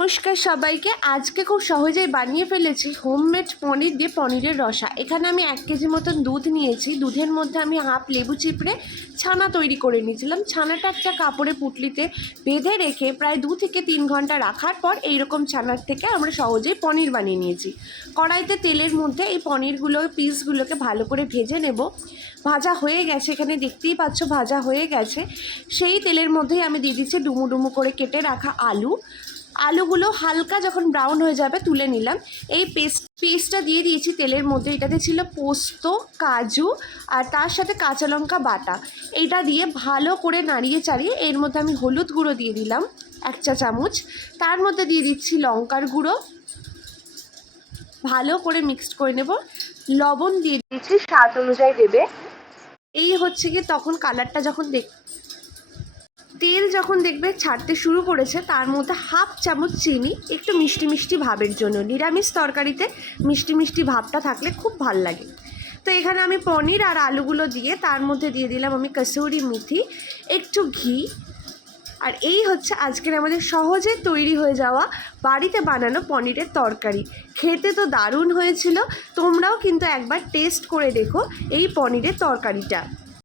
নমস্কার সবাইকে। আজকে খুব সহজেই বানিয়ে ফেলেছি হোমমেড পনির দিয়ে পনিরের রসা। এখানে আমি 1 কেজি মতন দুধ নিয়েছি। দুধের মধ্যে আমি হাফ লেবু চিপড়ে ছানা তৈরি করে নিয়েছিলাম। ছানাটা একটা কাপড়ে পুঁটলিতে বেঁধে রেখে প্রায় 2 থেকে 3 ঘন্টা রাখার পর এইরকম ছানার থেকে আমরা সহজেই পনির বানিয়ে নিয়েছি। কড়াইতে তেলের মধ্যে এই পিসগুলোকে ভালো করে ভেজে নেব। ভাজা হয়ে গেছে, এখানে দেখতেই পাচ্ছ ভাজা হয়ে গেছে। সেই তেলের মধ্যেই আমি দিয়ে দিচ্ছি ডুমো ডুমো করে কেটে রাখা আলুগুলো হালকা যখন ব্রাউন হয়ে যাবে তুলে নিলাম। এই পেস্টটা দিয়ে দিয়েছি তেলের মধ্যে। এটাতে ছিল পোস্ত, কাজু আর তার সাথে কাঁচা লঙ্কা বাটা। এইটা দিয়ে ভালো করে নাড়িয়ে চাড়িয়ে এর মধ্যে আমি হলুদ গুঁড়ো দিয়ে দিলাম 1 চা চামচ। তার মধ্যে দিয়ে দিচ্ছি লঙ্কার গুঁড়ো, ভালো করে মিক্সড করে নেব। লবণ দিয়ে দিচ্ছি স্বাদ অনুযায়ী দেবে। এই হচ্ছে কি তখন কালারটা যখন তেল যখন দেখবে ছাড়তে শুরু করেছে তার মধ্যে হাফ চামচ চিনি, একটু মিষ্টি মিষ্টি ভাবের জন্য। নিরামিষ তরকারিতে মিষ্টি মিষ্টি ভাবটা থাকলে খুব ভাল লাগে। তো এখানে আমি পনির আর আলুগুলো দিয়ে তার মধ্যে দিয়ে দিলাম আমি কসুরি মেথি, একটু ঘি। আর এই হচ্ছে আজকের আমাদের সহজে তৈরি হয়ে যাওয়া বাড়িতে বানানো পনিরের তরকারি। খেতে তো দারুণ হয়েছিল। তোমরাও কিন্তু একবার টেস্ট করে দেখো এই পনিরের তরকারিটা।